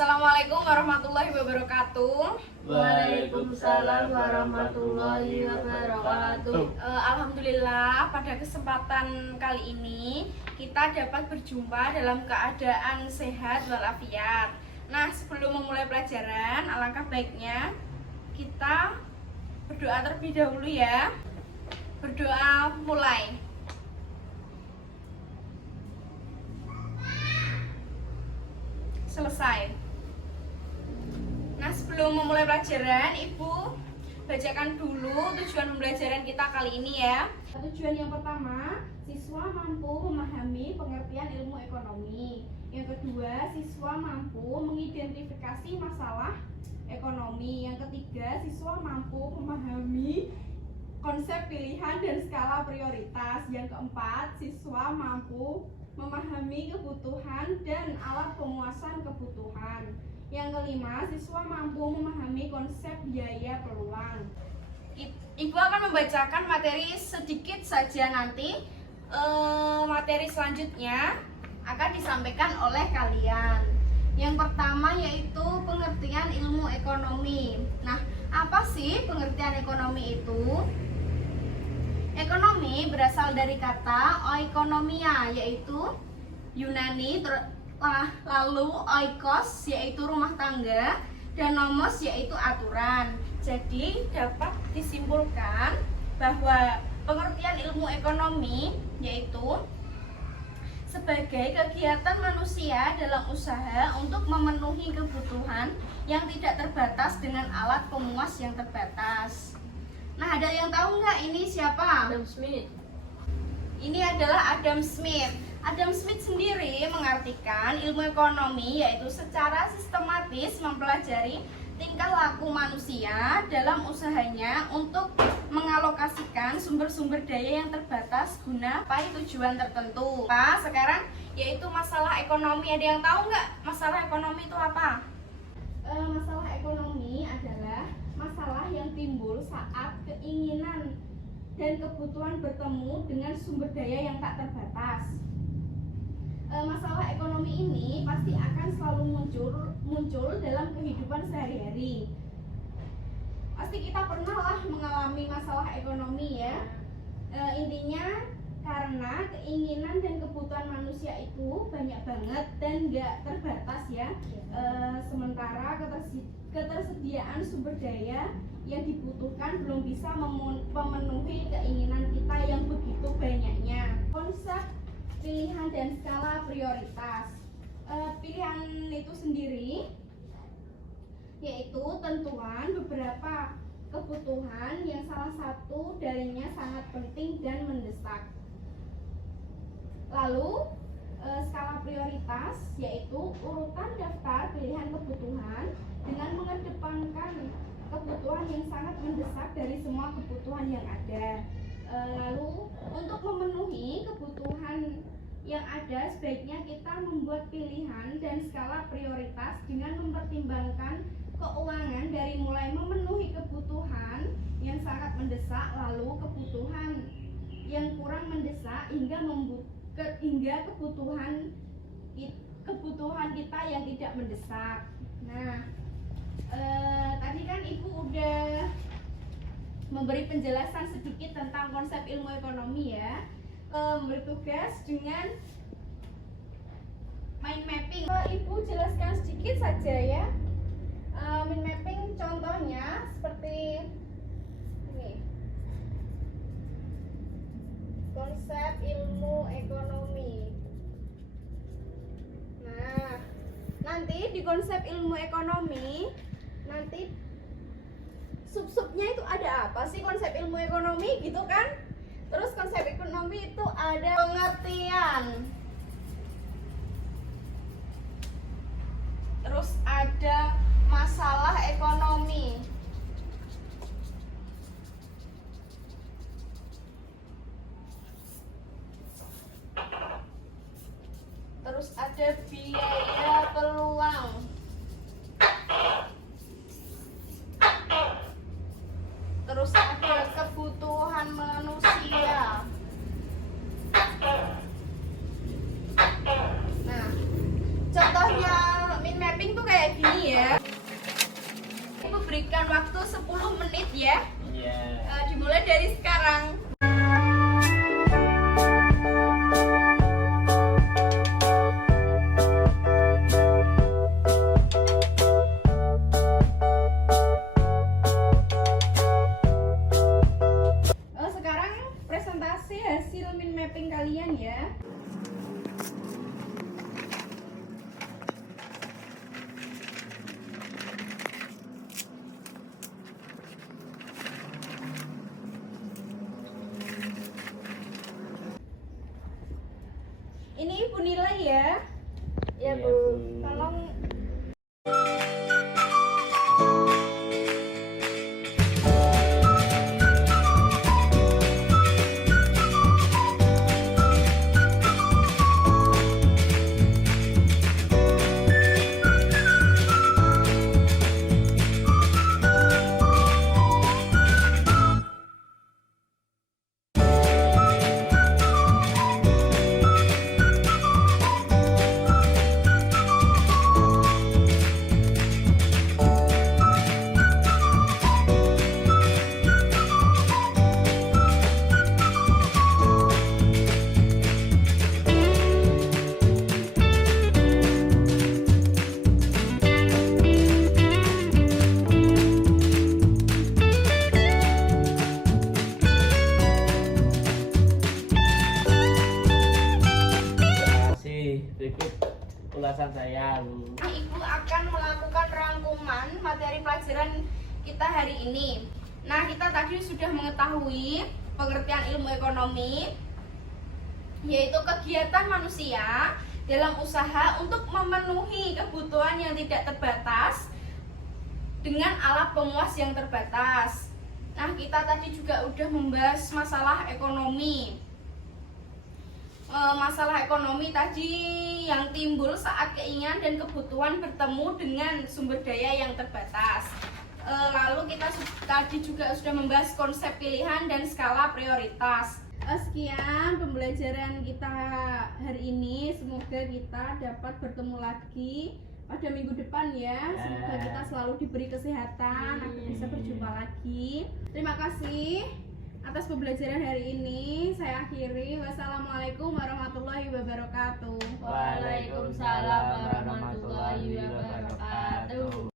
Assalamualaikum warahmatullahi wabarakatuh. Waalaikumsalam warahmatullahi wabarakatuh. Alhamdulillah pada kesempatan kali ini kita dapat berjumpa dalam keadaan sehat walafiat. Nah, sebelum memulai pelajaran, alangkah baiknya kita berdoa terlebih dahulu ya. Berdoa mulai. Selesai. Nah, sebelum memulai pelajaran, Ibu bacakan dulu tujuan pembelajaran kita kali ini ya. Tujuan yang pertama, siswa mampu memahami pengertian ilmu ekonomi. Yang kedua, siswa mampu mengidentifikasi masalah ekonomi. Yang ketiga, siswa mampu memahami konsep pilihan dan skala prioritas. Yang keempat, siswa mampu memahami kebutuhan dan alat pemuasan kebutuhan. Yang kelima, siswa mampu memahami konsep biaya peluang. Ibu akan membacakan materi sedikit saja nanti. Materi selanjutnya akan disampaikan oleh kalian. Yang pertama yaitu pengertian ilmu ekonomi. Nah, apa sih pengertian ekonomi itu? Ekonomi berasal dari kata oikonomia, yaitu Yunani, lalu oikos yaitu rumah tangga, dan nomos yaitu aturan. Jadi dapat disimpulkan bahwa pengertian ilmu ekonomi yaitu sebagai kegiatan manusia dalam usaha untuk memenuhi kebutuhan yang tidak terbatas dengan alat pemuas yang terbatas. Nah, ada yang tahu nggak ini siapa? Adam Smith. Ini adalah Adam Smith. Adam Smith sendiri mengartikan ilmu ekonomi yaitu secara sistematis mempelajari tingkah laku manusia dalam usahanya untuk mengalokasikan sumber-sumber daya yang terbatas guna pada tujuan tertentu. Nah, sekarang yaitu masalah ekonomi. Ada yang tahu nggak masalah ekonomi itu apa? Masalah ekonomi adalah masalah yang timbul saat keinginan dan kebutuhan bertemu dengan sumber daya yang tak terbatas. Masalah ekonomi ini pasti akan selalu muncul dalam kehidupan sehari-hari. Pasti kita pernah lah mengalami masalah ekonomi ya. Intinya karena keinginan dan kebutuhan manusia itu banyak banget dan gak terbatas ya. Sementara ketersediaan sumber daya yang dibutuhkan belum bisa memenuhi keinginan kita yang begitu banyaknya. Konsep pilihan dan skala prioritas. Pilihan itu sendiri yaitu tentuan beberapa kebutuhan yang salah satu darinya sangat penting dan mendesak. Lalu skala prioritas yaitu urutan daftar pilihan kebutuhan dengan mengedepankan kebutuhan yang sangat mendesak dari semua kebutuhan yang ada. Lalu untuk memenuhi kebutuhan yang ada sebaiknya kita membuat pilihan dan skala prioritas dengan mempertimbangkan keuangan dari mulai memenuhi kebutuhan yang sangat mendesak lalu kebutuhan yang kurang mendesak hingga kebutuhan kita yang tidak mendesak. Nah, tadi kan Ibu udah memberi penjelasan sedikit tentang konsep ilmu ekonomi ya. Memberi tugas dengan mind mapping. Ibu jelaskan sedikit saja ya. Mind mapping contohnya seperti ini. Konsep ilmu ekonomi. Nah, nanti di konsep ilmu ekonomi nanti sub-subnya itu ada apa sih konsep ilmu ekonomi gitu kan? Terus konsep ekonomi itu ada pengertian. Terus ada masalah ekonomi. Terus ada biaya peluang. Terus ada kebutuhan manusia. Nah, contohnya min mapping tuh kayak kasih hasil mind mapping kalian ya. Ini Ibu nilai ya. Ya, Iya, Bu. Tolong Terima kasih. Berikut ulasan saya, Bu. Ibu akan melakukan rangkuman materi pelajaran kita hari ini. Nah, kita tadi sudah mengetahui pengertian ilmu ekonomi, yaitu kegiatan manusia dalam usaha untuk memenuhi kebutuhan yang tidak terbatas dengan alat pemuas yang terbatas. Nah, kita tadi juga udah membahas masalah ekonomi. Masalah ekonomi tadi yang timbul saat keinginan dan kebutuhan bertemu dengan sumber daya yang terbatas. Lalu kita tadi juga sudah membahas konsep pilihan dan skala prioritas. Sekian pembelajaran kita hari ini. Semoga kita dapat bertemu lagi pada minggu depan ya. Semoga kita selalu diberi kesehatan agar bisa berjumpa lagi. Terima kasih atas pembelajaran hari ini. Saya akhiri. Wassalamualaikum warahmatullahi wabarakatuh. Waalaikumsalam warahmatullahi wabarakatuh.